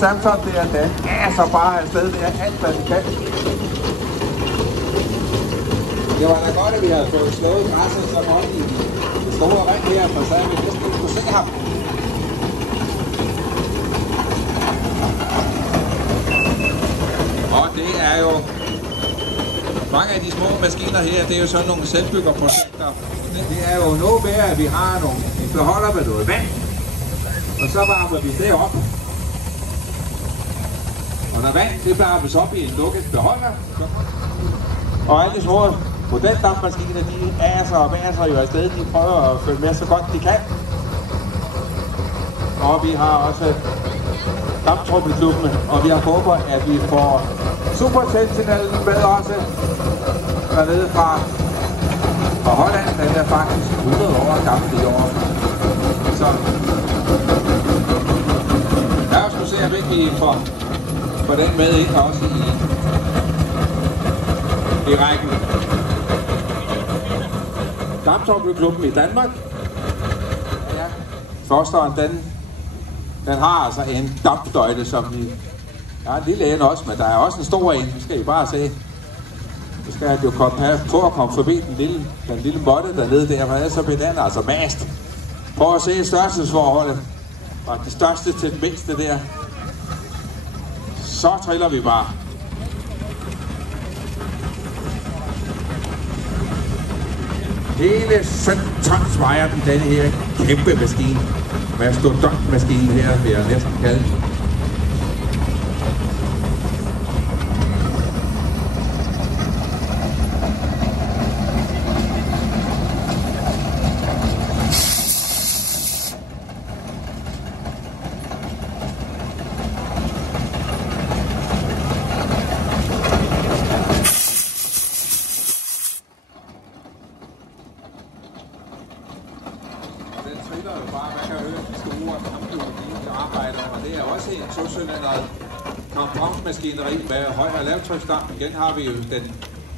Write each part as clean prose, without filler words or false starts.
Samson der, den så bare afsted der, alt hvad vi kan. Det var da godt, at vi havde fået slået græsset så godt i det store ring her, for så havde vi næsten ikke kunne se ham. Og det er jo mange af de små maskiner her, det er jo sådan nogle selvbyggerprojekter. Det er jo noget med, at vi har en beholder med noget vand, og så varmer vi det op. Og når vand, det varmes op i en lukket beholder, og alle små modeldampmaskiner, de aser og baser jo afsted, de prøver at følge med så godt de kan. Og vi har også damptrummelklubben, og vi har håber, at vi får Super Sentinellen med også dernede fra Holland. Den er faktisk 100 år gammel i år. Så lad os nu se, at vi får den med ind også i rækken. Damptrummelklubben i Danmark. Ja. Forståren, den har altså en dampdøjte, som vi... Ja, en lille en også, men der er også en stor en. Nu skal I bare se. Nu skal jeg jo på at komme forbi den lille måtte dernede der, for så bliver den altså mast. Prøv at se størrelsesforholdet. Fra det største til det mindste der. Så triller vi bare. Hele 17 tons vejer den, denne her kæmpe maskine. Mastodontmaskine her, vil jeg næsten kalde den. Maskineri med høj- og lavtryksdamp. Igen har vi jo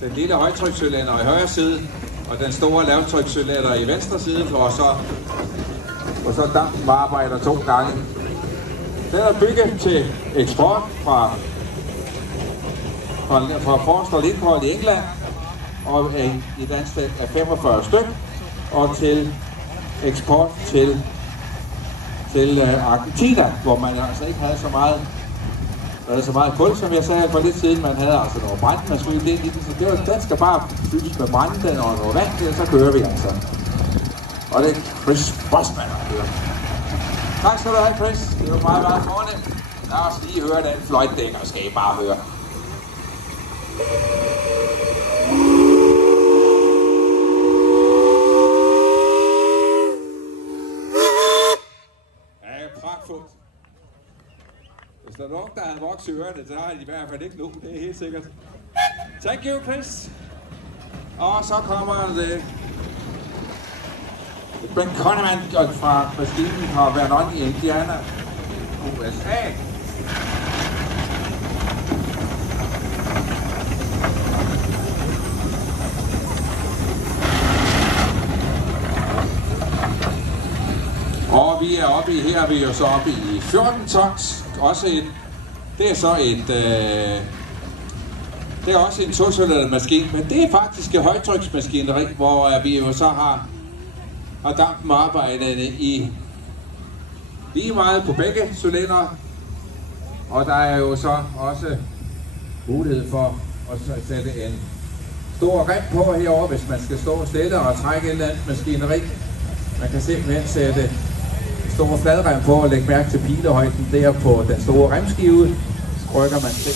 den lille højtrykscylinder i højre side, og den store lavtrykscylinder i venstre side, og så dampen arbejder 2 gange. Den er bygget til eksport fra Forster Lindhold i England, og i Danmark er 45 styk, og til eksport til Argentina, hvor man altså ikke havde så meget kul, som jeg sagde for lidt siden. Man havde altså noget brændt, man skulle ind i den, så den skal bare fyldes med brænde og noget vand, og så kører vi altså. Og det er Chris Bossman, der kører. Tak skal du have, Chris. Det var meget fornemt. Lad os lige høre den fløjtdækker, skal I bare høre. Ja, pragtfuldt. Hvis der er nogen, der har vokset i ørerne, så har de i hvert fald ikke nu. Det er helt sikkert. Thank you, Chris. Og så kommer det Ben Conneman fra maskinen fra Vernon i Indiana, USA. Og vi er oppe i, her er vi jo så oppe i 14 tons. Også det er så det er også en tocylindret maskine, men det er faktisk et højtryksmaskineri, hvor vi jo så har dampen arbejdet i lige meget på begge cylindre, og der er jo så også mulighed for at sætte en stor rem på herover, hvis man skal stå stille og trække et eller andet maskineri. Man kan simpelthen sætte stor fladrem på og lægge mærke til pilehøjden der på den store remskive. Så rykker man til.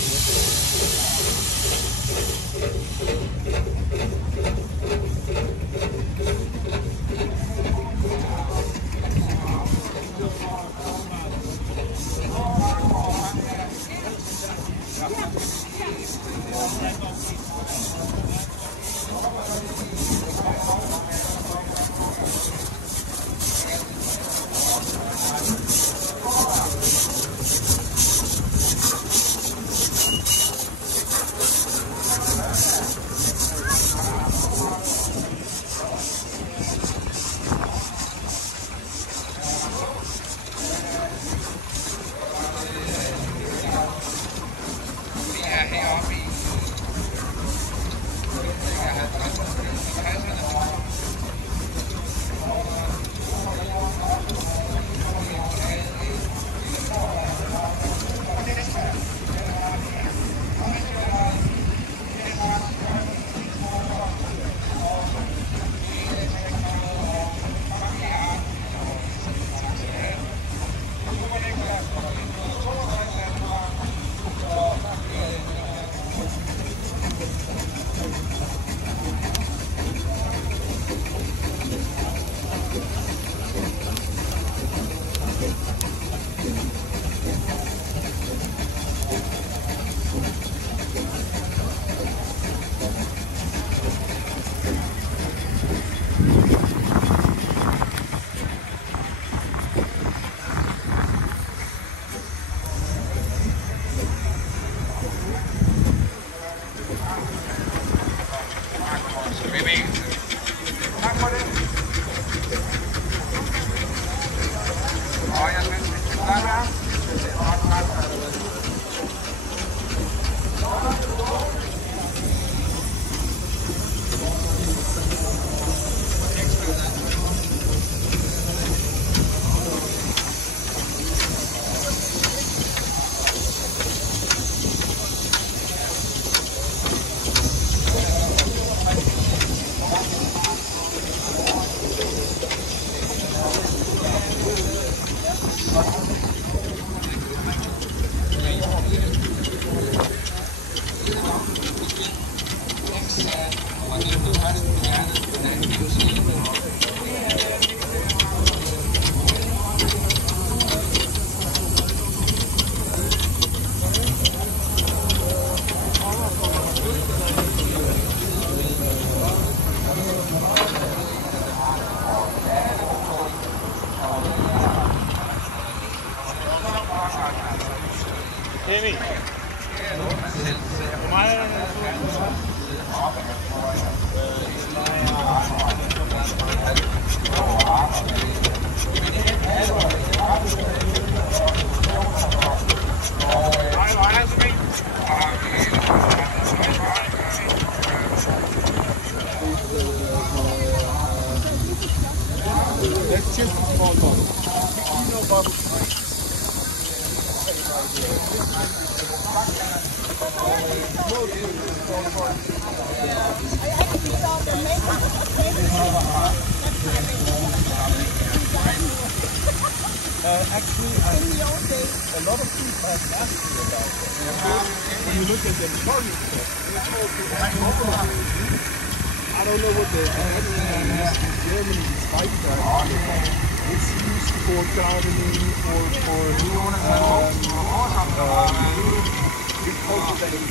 Emil. Hvor meget er der? That's just a small bottle. Bottle. Actually, a lot of people have asked me about it. When you look at the target stuff, I don't know what the name is in Germany, despite that. It's used for gardening or for cultivating.